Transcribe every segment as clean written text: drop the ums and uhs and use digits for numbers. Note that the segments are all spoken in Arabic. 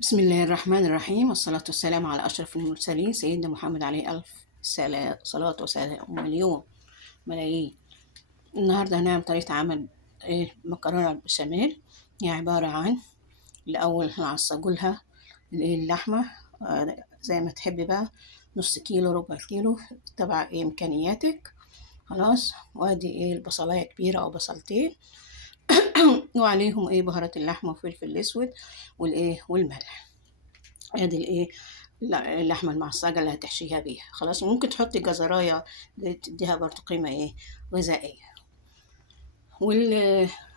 بسم الله الرحمن الرحيم، والصلاة والسلام على أشرف المرسلين سيدنا محمد عليه ألف صلاة وسلام ومليون ملايين. النهاردة هنعمل طريقة عمل مكرونة بالبشاميل. هي عبارة عن الأول هنعصجولها اللحمة زي ما تحبي بقى، نص كيلو ربع كيلو تبع إمكانياتك. خلاص، وادي البصلاية كبيرة أو بصلتين وعليهم بهارات اللحمة وفلفل الأسود والملح. ادي اللحمه المعصجه اللي هتحشيها بيها. خلاص، ممكن تحطي جزرايه تديها برضو قيمه غذائيه.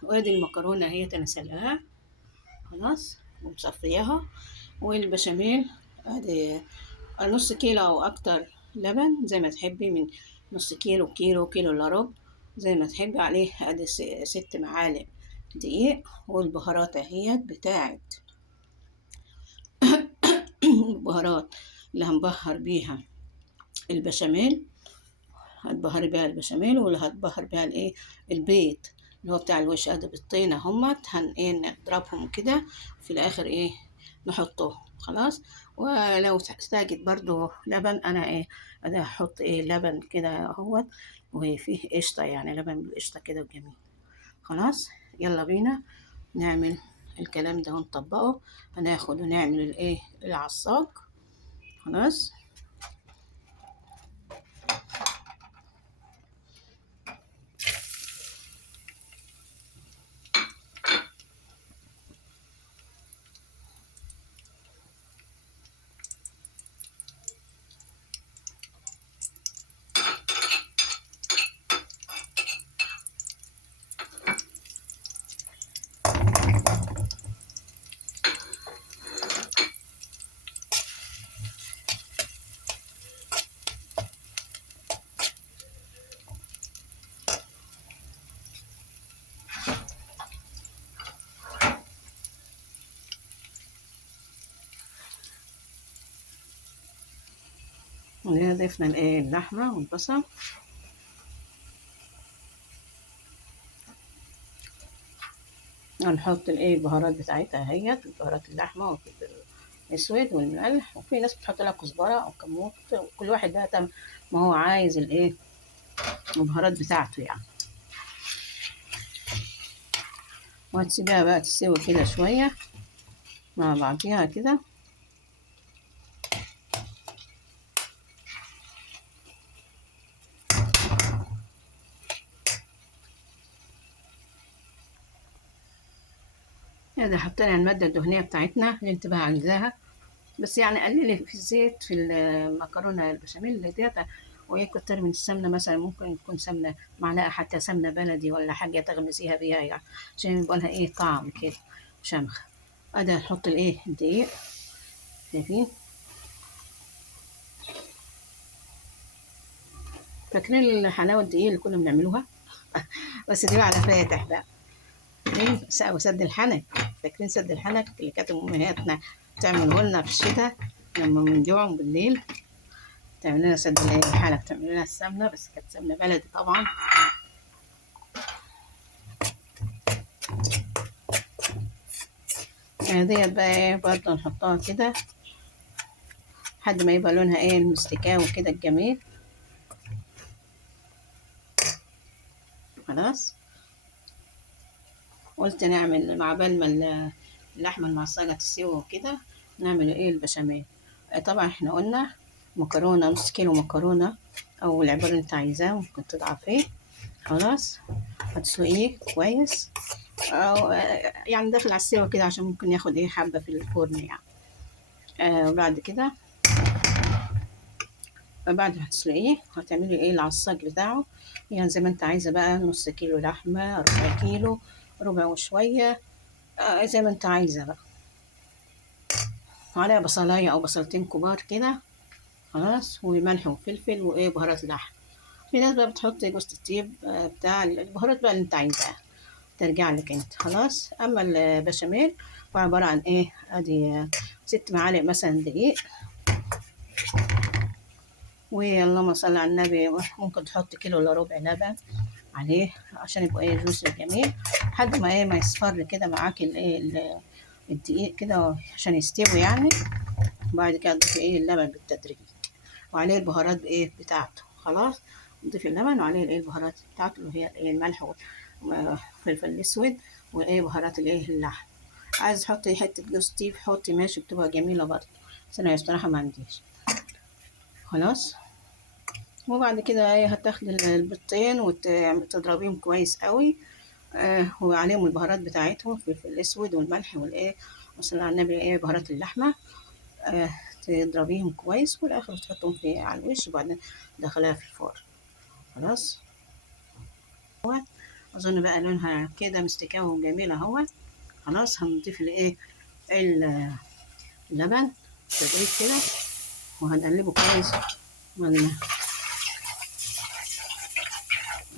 وادي المكرونه هي تنسلقها. خلاص، ومصفياها. والبشاميل ادي نص كيلو او اكتر لبن زي ما تحبي، من نص كيلو، كيلو الا ربع زي ما تحبي. عليه ادي 6 معالق دقيق. والبهارات اهيت بتاعت البهارات اللي هنبهر بيها البشاميل. هتبهري بيها البشاميل، واللي هتبهر بيها البيض اللي هو بتاع الوش. ادي بيضتين همت نضربهم كده، وفي الاخر نحطه. خلاص. ولو تحتاجت برضو لبن، انا هحط لبن كده اهوت، وفيه قشطة، يعني لبن بالقشطة كده وجميل. خلاص، يلا بينا نعمل الكلام ده ونطبقه. هناخد ونعمل العصاج. خلاص. ضفنا اللحمة والبصل. هنحط البهارات بتاعتها اهيت، بهارات اللحمة والفلفل الأسود والملح. وفي ناس بتحط لها كزبرة أو كمون، كل واحد بقى ما هو عايز البهارات بتاعته يعني. وهتسيبها بقى تستوي كده شوية مع بعضيها كده. كده حطينا المادة الدهنية بتاعتنا اللي انت بقى عايزاها، بس يعني قللي في الزيت في المكرونة البشاميل اللي ديت. كتر من السمنة، مثلا ممكن يكون سمنة معلقة، حتى سمنة بلدي ولا حاجة تغمسيها بيها يعني، عشان يبقى لها طعم كده شمخ. ادي هنحط الدقيق. شايفين؟ فاكرين حلاوة الدقيق اللي كنا بنعملوها؟ بس دي على فاتح بقى. وسد الحنك. فاكرين سد الحنك اللي كانت امهاتنا تعمله لنا في الشتاء لما بنجوعهم بالليل؟ تعمل لنا سد الحنك، تعمل لنا السمنة، بس كانت سمنة بلدي طبعا. ديت بقى برضه نحطها كده لحد ما يبقى لونها المستكاوي كده الجميل. خلاص. قلت نعمل مع بال ما اللحمة المعصجة تسيوه وكده، نعمل البشاميل. طبعا احنا قلنا مكرونة، نص كيلو مكرونة او العبارة اللي انت عايزاه، ممكن تضعفيه. خلاص، هتسلقيه كويس، او يعني داخل على السوا كده، عشان ممكن ياخد حبة في الفرن يعني. وبعد كده، بعد ما هتسلقيه هتعملي العصاج بتاعه. يعني زي ما انت عايزة بقى، نص كيلو لحمة، ربع كيلو، ربع وشوية، زي ما انت عايزة بقى. عليها بصلاية أو بصلتين كبار كده. خلاص، وملح وفلفل بهارات لحم. في ناس بقى بتحط جوز الطيب، بتاع البهارات بقى اللي انت عايزاها ترجع لك انت. خلاص. أما البشاميل فعبارة عن ادي 6 معالق مثلا دقيق. واللهم صل على النبي، ممكن تحط كيلو الا ربع لبن عليه، عشان يبقى جوسي جميل، لحد ما ما يصفر كده معاك الدقيق كده عشان يستوي يعني. وبعد كده تضيفي ايه اللبن بالتدريج، وعليه البهارات ايه بتاعته. خلاص، نضيف اللبن وعليه الايه البهارات بتاعته اللي هي ايه الملح والفلفل الاسود وايه بهارات الايه اللحم. عايز تحطي حته جوز تيب حطي ماشي، بتبقى جميله برضه، بس انا الصراحه ما عنديش. خلاص، وبعد كده ايه هتاخدي البيضتين وتضربيهم كويس قوي، وعليهم البهارات بتاعتهم الفلفل الاسود والملح والايه وصلنا على النبي ايه بهارات اللحمه. آه تضربيهم كويس، والاخر تحطهم في على الوش، وبعدين تدخليها في الفرن. خلاص، اظن بقى لونها كده مستكاوي وجميله اهو. خلاص، هنضيف الايه اللبن تدريج كده، وهنقلبه كويس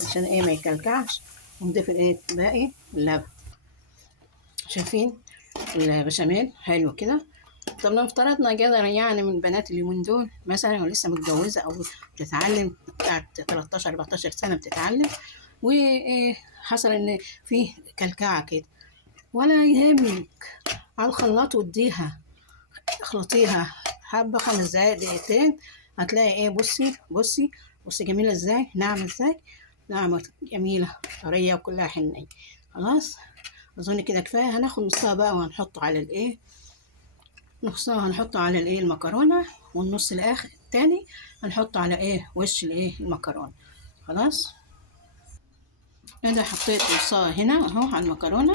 عشان ايه ما يكلكعش، ونضيف الايه باقي اللبن. شايفين البشاميل حلو كده. طب لو افترضنا كده يعني من بنات اليومين دول مثلا ولسه متجوزة أو بتتعلم، بتاعت 13 14 سنة بتتعلم، وحصل إن فيه كلكعة كده، ولا يهمك، على الخلاط واديها اخلطيها حبة 5 دقايق دقيقتين، هتلاقي ايه بصي جميلة ازاي، ناعمة ازاي، ناعمة جميلة طرية وكلها حنية. خلاص، أظن كده كفاية. هناخد نصها بقى وهنحطه على الايه نصها هنحطه على الايه المكرونة، والنص الاخر التاني هنحطه على ايه وش الايه المكرونة. خلاص، انا حطيت نصها هنا اهو على المكرونة.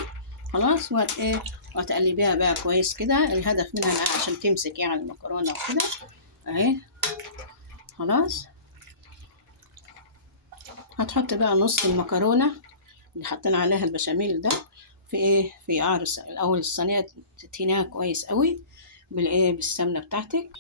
خلاص، وهتقلبيها بقى كويس كده، الهدف منها بقى عشان تمسك يعني المكرونة وكده اهي. خلاص، هتحط بقى نص المكرونة اللي حطينا عليها البشاميل ده في قعر الأول الصينية، تدهنيها كويس قوي بالسمنة بتاعتك.